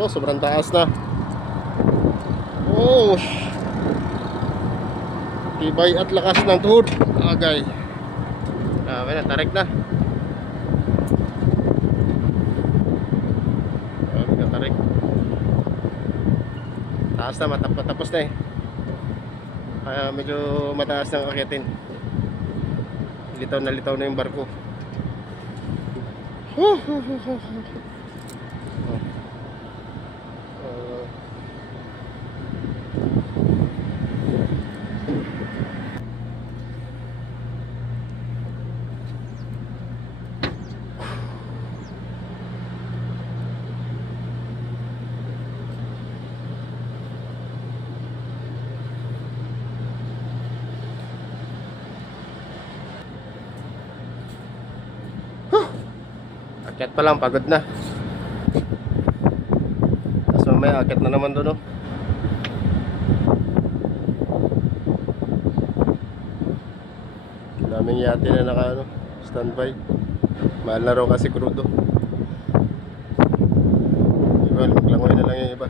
Oh, sobrang taas na. Oh, tibay at lakas ng tuhod. Agay. Grabe na, tarik na. Grabe na, tarik. Taas na, matapos na eh. Kaya medyo mataas ng akitin. Litaw na yung barko. Akyat pa lang, pagod na. Tapos mamaya akyat na naman doon, no? Daming yate na naka, ano, standby. Mahal na raw kasi crudo. Iba, maglangoy na lang yung iba.